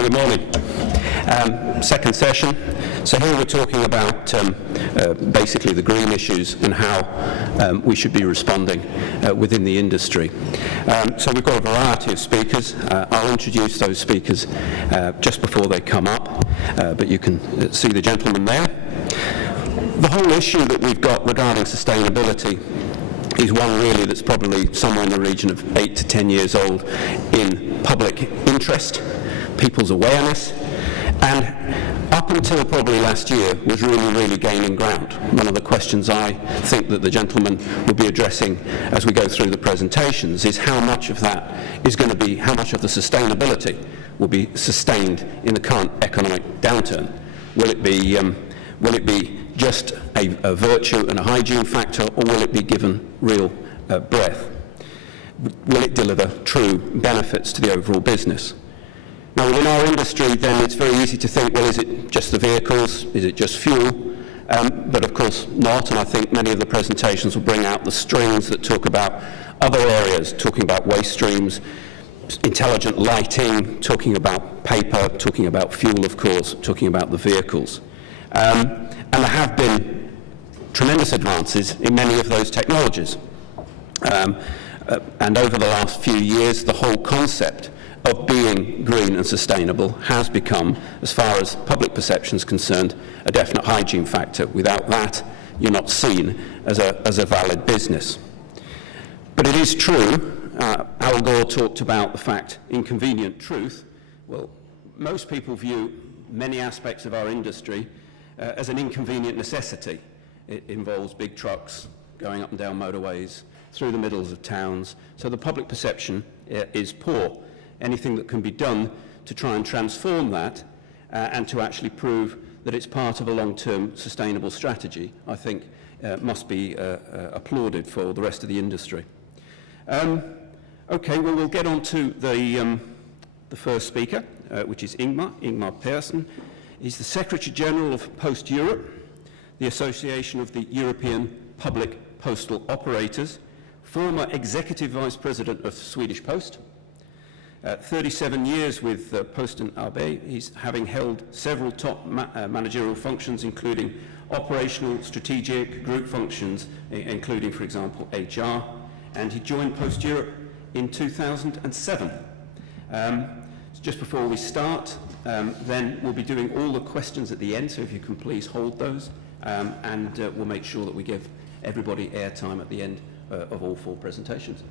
Hi, good morning. Second session. So here we're talking about basically the green issues and how we should be responding within the industry. So we've got a variety of speakers. I'll introduce those speakers just before they come up, but you can see the gentleman there. The whole issue that we've got regarding sustainability is one really that's probably somewhere in the region of 8 to 10 years old in public interest, people's awareness, and up until probably last year was really gaining ground. One of the questions I think that the gentleman will be addressing as we go through the presentations is how much of that is going to be, how much of the sustainability will be sustained in the current economic downturn. Will it be just a virtue and a hygiene factor, or will it be given real breadth? Will it deliver true benefits to the overall business? Now, within our industry, then it's very easy to think, well, is it just the vehicles? Is it just fuel? But of course not, and I think many of the presentations will bring out the strings that talk about other areas, talking about waste streams, intelligent lighting, talking about paper, talking about fuel, of course, talking about the vehicles. And there have been tremendous advances in many of those technologies. And over the last few years, the whole concept of being green and sustainable has become, as far as public perception is concerned, a definite hygiene factor. Without that, you're not seen as a valid business. But it is true, Al Gore talked about the fact, inconvenient truth. Well, most people view many aspects of our industry as an inconvenient necessity. It involves big trucks going up and down motorways, through the middles of towns, so the public perception is poor. Anything that can be done to try and transform that and to actually prove that it's part of a long-term sustainable strategy, I think must be applauded for the rest of the industry. Okay, well, we'll get on to the first speaker, which is Ingemar Persson. He's the Secretary General of PostEurop, the Association of the European Public Postal Operators, former Executive Vice President of Swedish Post, 37 years with Posten AB. He's having held several top managerial functions, including operational, strategic, group functions, including, for example, HR, and he joined PostEurop in 2007. Just before we start, then we'll be doing all the questions at the end, so if you can please hold those, and we'll make sure that we give everybody airtime at the end of all four presentations.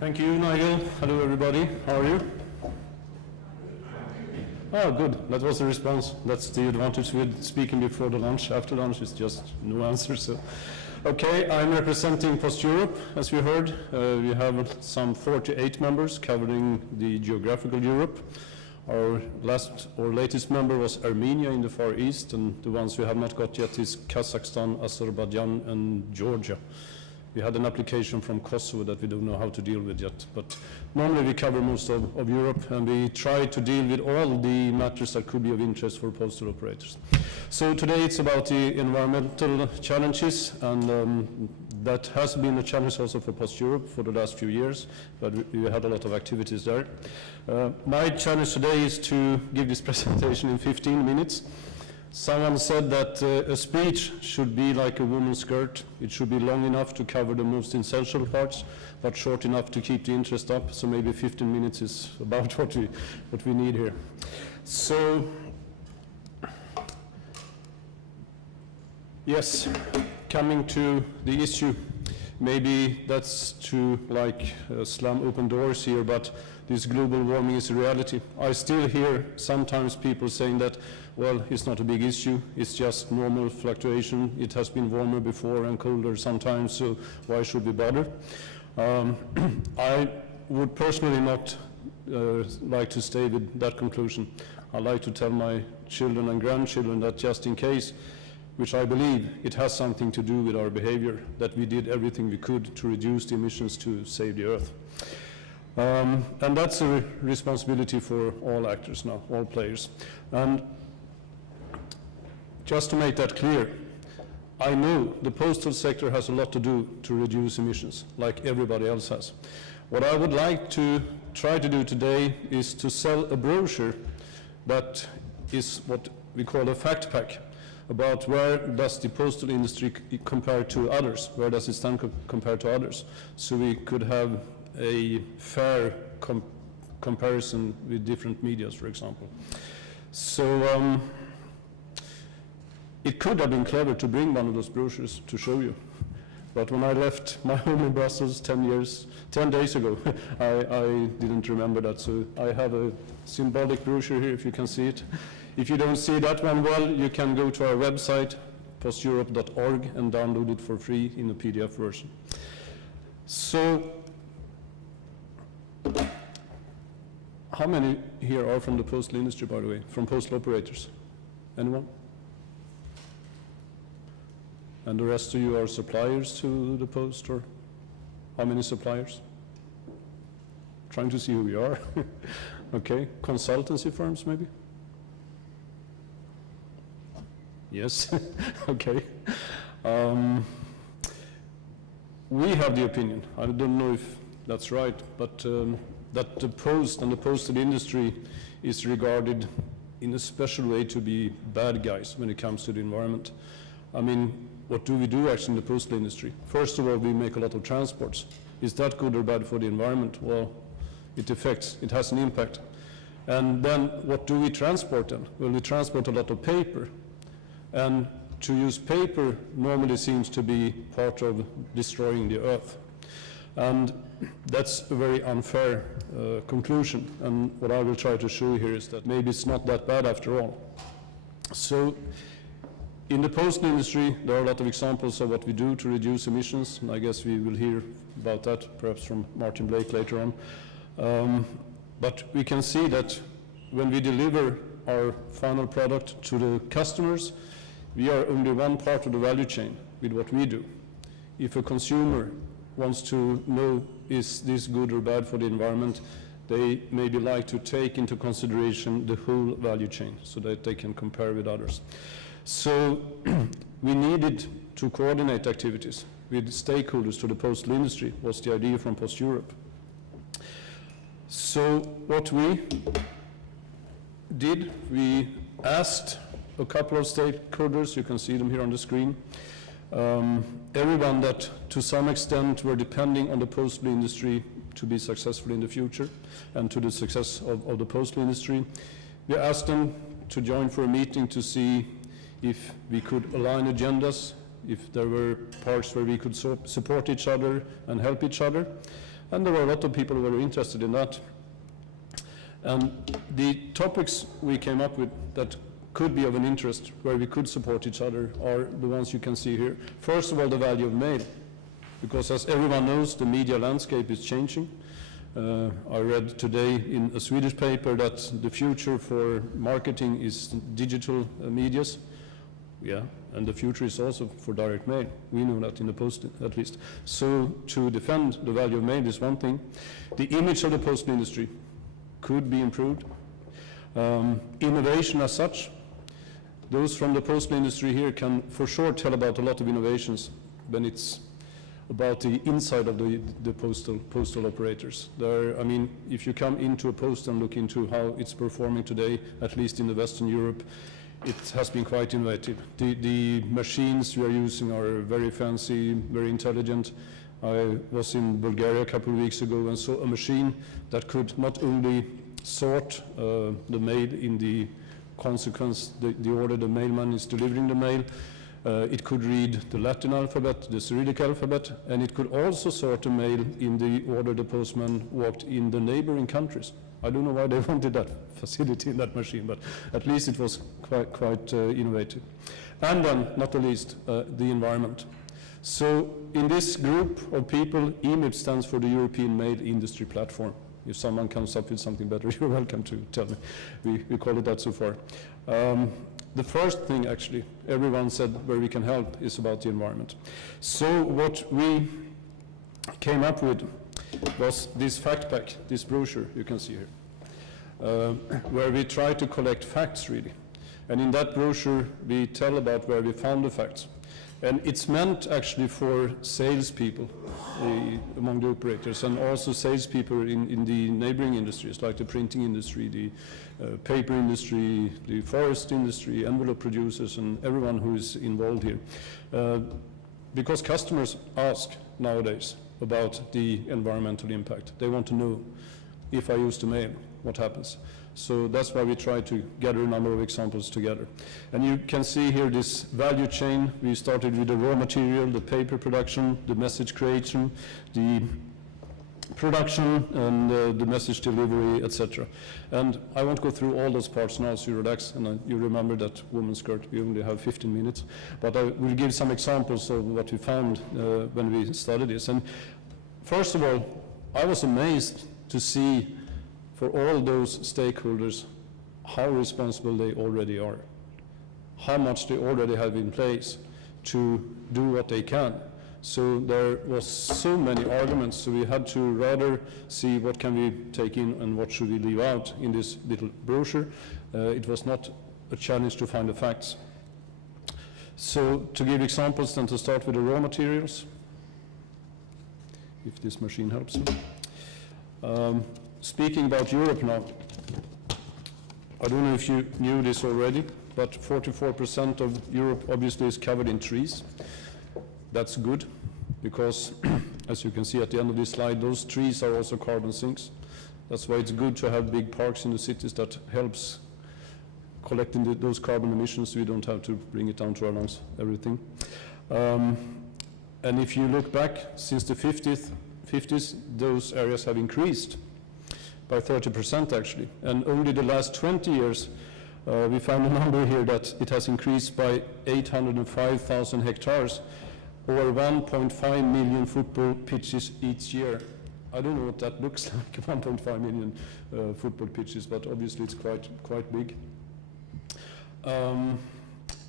Thank you, Nigel. Hello, everybody. How are you? Oh, good. That was the response. That's the advantage with speaking before the lunch. After lunch, it's just no answer. So, okay, I'm representing PostEurop. As we heard, we have some 48 members covering the geographical Europe. Our latest member was Armenia in the Far East, and the ones we have not got yet is Kazakhstan, Azerbaijan, and Georgia. We had an application from Kosovo that we don't know how to deal with yet, but normally we cover most of Europe, and we try to deal with all the matters that could be of interest for postal operators. So today it's about the environmental challenges, and that has been a challenge also for PostEurop for the last few years, but we had a lot of activities there. My challenge today is to give this presentation in 15 minutes. Someone said that a speech should be like a woman's skirt. It should be long enough to cover the most essential parts, but short enough to keep the interest up. So maybe 15 minutes is about what we need here. So, yes, coming to the issue. Maybe that's to slam open doors here, but this global warming is a reality. I still hear sometimes people saying that, well, it's not a big issue, it's just normal fluctuation. It has been warmer before and colder sometimes, so why should we bother? I would personally not like to stay with that conclusion. I like to tell my children and grandchildren that just in case, which I believe it has something to do with our behavior, that we did everything we could to reduce the emissions to save the Earth. And that's a responsibility for all actors now, all players. And just to make that clear, I know the postal sector has a lot to do to reduce emissions, like everybody else has. What I would like to try to do today is to sell a brochure that is what we call a fact pack, about where does the postal industry compare to others, where does it stand compared to others, so we could have a fair comparison with different medias, for example. So it could have been clever to bring one of those brochures to show you, but when I left my home in Brussels 10 days ago, I didn't remember that, so I have a symbolic brochure here, if you can see it. If you don't see that one well, you can go to our website, posteurope.org, and download it for free in a PDF version. So, how many here are from the postal industry, by the way, from postal operators? Anyone? And the rest of you are suppliers to the post, or how many suppliers? Trying to see who we are. Okay, consultancy firms maybe? Yes, okay. We have the opinion, I don't know if that's right, but that the post and the postal industry is regarded in a special way to be bad guys when it comes to the environment. I mean, what do we do actually in the postal industry? First of all, we make a lot of transports. Is that good or bad for the environment? Well, it has an impact. And then what do we transport then? Well, we transport a lot of paper. And to use paper normally seems to be part of destroying the earth. And that's a very unfair conclusion. And what I will try to show here is that maybe it's not that bad after all. So in the postal industry, there are a lot of examples of what we do to reduce emissions, and I guess we will hear about that perhaps from Martin Blake later on. But we can see that when we deliver our final product to the customers, we are only one part of the value chain with what we do. If a consumer wants to know is this good or bad for the environment, they maybe like to take into consideration the whole value chain so that they can compare with others. So we needed to coordinate activities with stakeholders to the postal industry, was the idea from PostEurop. So what we did, we asked a couple of stakeholders, you can see them here on the screen, everyone that to some extent were depending on the postal industry to be successful in the future and to the success of the postal industry. We asked them to join for a meeting to see if we could align agendas, if there were parts where we could support each other and help each other. And there were a lot of people who were interested in that. And the topics we came up with that could be of an interest, where we could support each other, are the ones you can see here. First of all, the value of mail, because as everyone knows, the media landscape is changing. I read today in a Swedish paper that the future for marketing is digital medias. Yeah, and the future is also for direct mail. We know that in the post, at least. So to defend the value of mail is one thing. The image of the postal industry could be improved. Innovation as such, those from the postal industry here can for sure tell about a lot of innovations when it's about the inside of the postal operators. I mean, if you come into a post and look into how it's performing today, at least in the Western Europe, it has been quite innovative. The machines we are using are very fancy, very intelligent. I was in Bulgaria a couple of weeks ago and saw a machine that could not only sort the mail in the consequence, the order the mailman is delivering the mail, it could read the Latin alphabet, the Cyrillic alphabet, and it could also sort the mail in the order the postman walked in the neighboring countries. I don't know why they wanted that facility in that machine, but at least it was quite innovative. And then, not the least, the environment. So in this group of people, EMIP stands for the European Mail Industry Platform. If someone comes up with something better, you're welcome to tell me. We call it that so far. The first thing, actually, everyone said where we can help is about the environment. So what we came up with was this fact pack, this brochure you can see here, where we try to collect facts, really. And in that brochure, we tell about where we found the facts. And it's meant actually for salespeople among the operators, and also salespeople in the neighboring industries, like the printing industry, the paper industry, the forest industry, envelope producers, and everyone who is involved here. Because customers ask nowadays about the environmental impact. They want to know, if I use the mail, what happens. So that's why we try to gather a number of examples together. And you can see here this value chain. We started with the raw material, the paper production, the message creation, the production, and the message delivery, etc. And I won't go through all those parts now, so you relax, and you remember that woman's skirt, we only have 15 minutes. But I will give some examples of what we found when we studied this. And first of all, I was amazed to see, for all those stakeholders, how responsible they already are, how much they already have in place to do what they can. So there was so many arguments, so we had to rather see what can we take in and what should we leave out in this little brochure. It was not a challenge to find the facts. So to give examples, then, to start with the raw materials, if this machine helps you. Speaking about Europe now, I don't know if you knew this already, but 44% of Europe obviously is covered in trees. That's good, because as you can see at the end of this slide, those trees are also carbon sinks. That's why it's good to have big parks in the cities that helps collecting those carbon emissions, so we don't have to bring it down to our lungs, everything. And if you look back, since the 50s, those areas have increased by 30% actually. And only the last 20 years, we found a number here that it has increased by 805,000 hectares, or 1.5 million football pitches each year. I don't know what that looks like, 1.5 million football pitches, but obviously it's quite big. And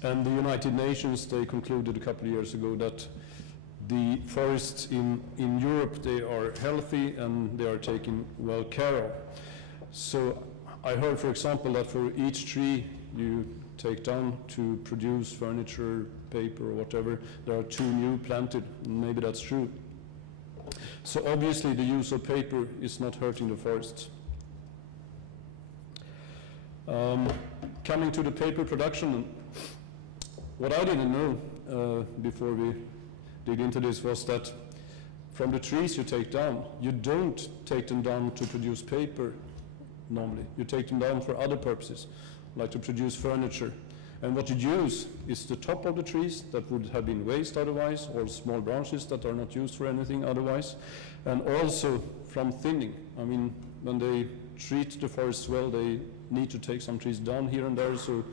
the United Nations, they concluded a couple of years ago that the forests in Europe, they are healthy and they are taken well care of. So I heard, for example, that for each tree you take down to produce furniture, paper, or whatever, there are 2 new planted. Maybe that's true. So obviously the use of paper is not hurting the forests. Coming to the paper production, what I didn't know before we dig into this was that from the trees you take down, you don't take them down to produce paper normally. You take them down for other purposes, like to produce furniture. And what you use is the top of the trees that would have been waste otherwise, or small branches that are not used for anything otherwise, and also from thinning. I mean, when they treat the forests well, they need to take some trees down here and there so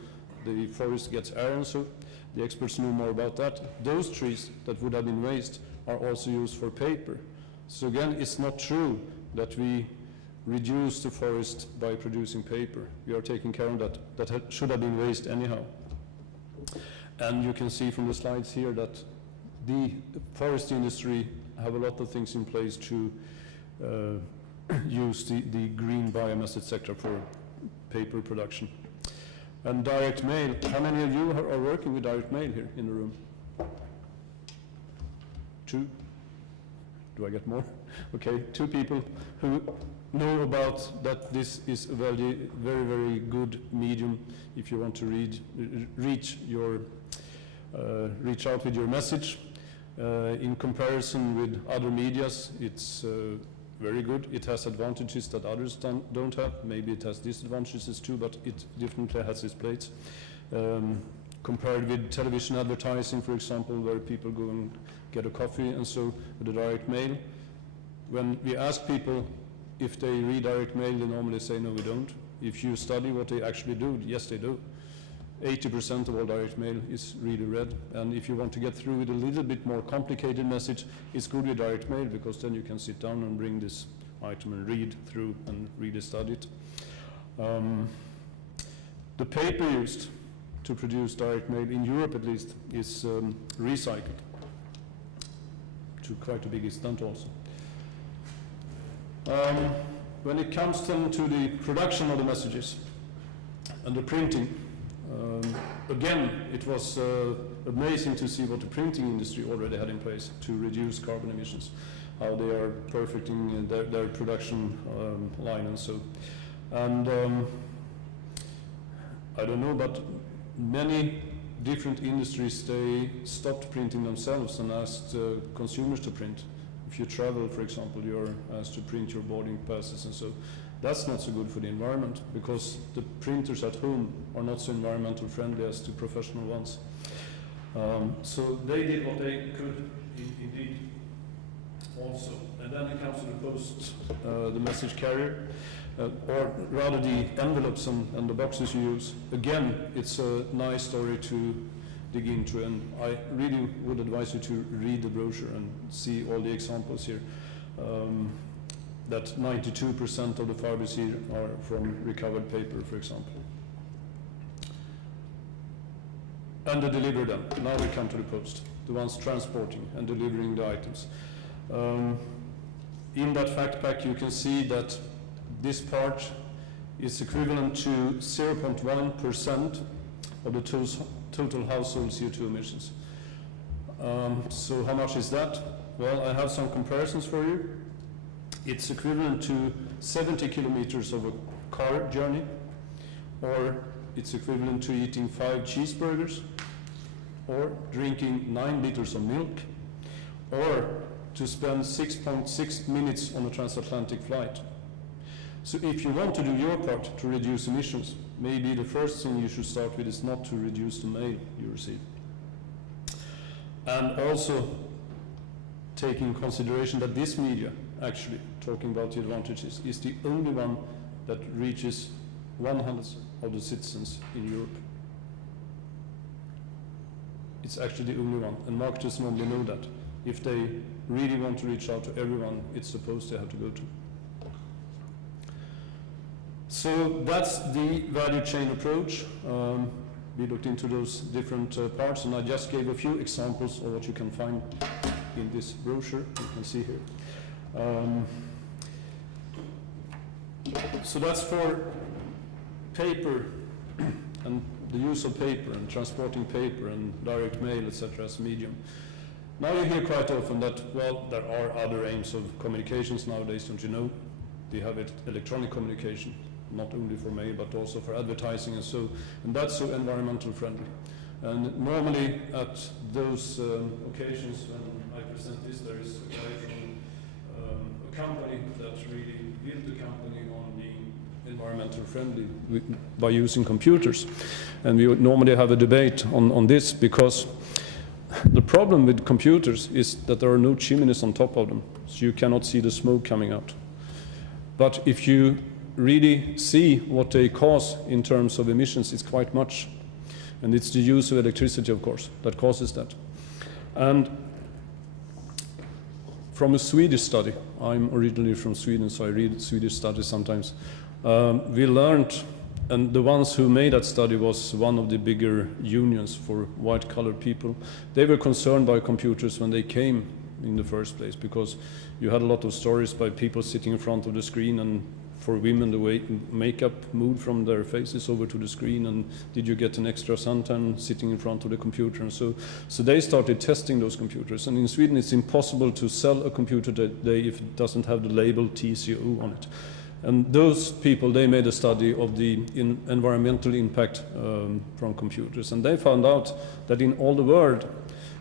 the forest gets air, and so the experts know more about that. Those trees that would have been waste are also used for paper. So again, it's not true that we reduce the forest by producing paper. We are taking care of that should have been waste anyhow. And you can see from the slides here that the forest industry have a lot of things in place to use the green biomass, etc., for paper production. And direct mail, how many of you are working with direct mail here in the room? 2? Do I get more? Okay, 2 people who know about that this is a very, very, very good medium if you want to reach out with your message. In comparison with other medias, it's very good. It has advantages that others don't have. Maybe it has disadvantages too, but it definitely has its place. Compared with television advertising, for example, where people go and get a coffee, and so with the direct mail, when we ask people if they read direct mail, they normally say, no, we don't. If you study what they actually do, yes, they do. 80% of all direct mail is really read, and if you want to get through with a little bit more complicated message, it's good with direct mail, because then you can sit down and bring this item and read through and really study it. The paper used to produce direct mail, in Europe at least, is recycled to quite a big extent also. When it comes then to the production of the messages and the printing, Again, it was amazing to see what the printing industry already had in place to reduce carbon emissions, how they are perfecting their production line and so. And I don't know, but many different industries, they stopped printing themselves and asked consumers to print. If you travel, for example, you're asked to print your boarding passes and so. That's not so good for the environment, because the printers at home are not so environmental friendly as the professional ones. So they did what they could indeed also. And then it comes to the post, the message carrier, or rather the envelopes and the boxes you use. Again, it's a nice story to dig into, and I really would advise you to read the brochure and see all the examples here. That 92% of the fibers here are from recovered paper, for example. And the delivery then. Now we come to the post, the ones transporting and delivering the items. In that fact pack you can see that this part is equivalent to 0.1% of the total household CO2 emissions. So how much is that? Well, I have some comparisons for you. It's equivalent to 70 kilometers of a car journey, or it's equivalent to eating 5 cheeseburgers, or drinking 9 liters of milk, or to spend 6.6 minutes on a transatlantic flight. So if you want to do your part to reduce emissions, maybe the first thing you should start with is not to reduce the mail you receive. And also take in consideration that this media, actually, talking about the advantages, is the only one that reaches 100% of the citizens in Europe. It's actually the only one, and marketers normally know that. If they really want to reach out to everyone, it's supposed they have to go to. So that's the value chain approach. We looked into those different parts, and I just gave a few examples of what you can find in this brochure. You can see here. So that's for paper and the use of paper and transporting paper and direct mail, etc. as medium. Now you hear quite often that, well, there are other aims of communications nowadays, don't you know? They have electronic communication, not only for mail but also for advertising and so, and that's so environmental friendly. And normally at those occasions when I present this, there is a guy from a company that really built the company on being environmental friendly by using computers. And we would normally have a debate on this, because the problem with computers is that there are no chimneys on top of them, so you cannot see the smoke coming out. But if you really see what they cause in terms of emissions, it's quite much. And it's the use of electricity, of course, that causes that. And from a Swedish study, I'm originally from Sweden, so I read Swedish studies sometimes, we learned, and the ones who made that study was one of the bigger unions for white-collar people. They were concerned by computers when they came in the first place, because you had a lot of stories by people sitting in front of the screen, and for women the way makeup moved from their faces over to the screen, and did you get an extra suntan sitting in front of the computer, and so they started testing those computers. And in Sweden it's impossible to sell a computer today if it doesn't have the label TCO on it. And those people, they made a study of the environmental impact from computers, and they found out that in all the world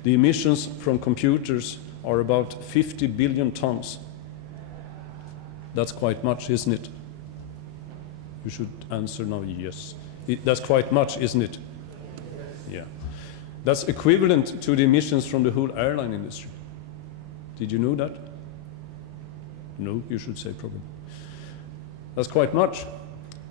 the emissions from computers are about 50 billion tons. That's quite much, isn't it? You should answer now, yes. That's quite much, isn't it? Yeah. That's equivalent to the emissions from the whole airline industry. Did you know that? No, you should say probably. That's quite much.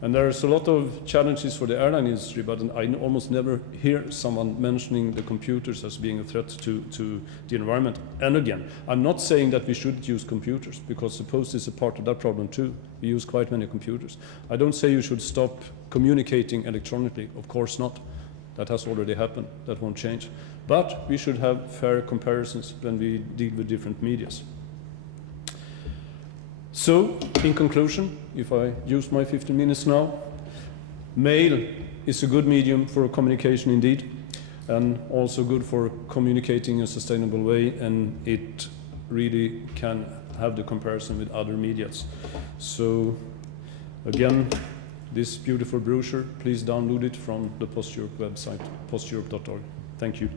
And there's a lot of challenges for the airline industry, but I almost never hear someone mentioning the computers as being a threat to the environment. And again, I'm not saying that we shouldn't use computers, because the post is a part of that problem too. We use quite many computers. I don't say you should stop communicating electronically, of course not. That has already happened, that won't change. But we should have fair comparisons when we deal with different medias. So, in conclusion, if I use my 15 minutes now, Mail is a good medium for communication indeed, and also good for communicating in a sustainable way, and it really can have the comparison with other medias. So again, this beautiful brochure, please download it from the PostEurop website, posteurope.org. Thank you.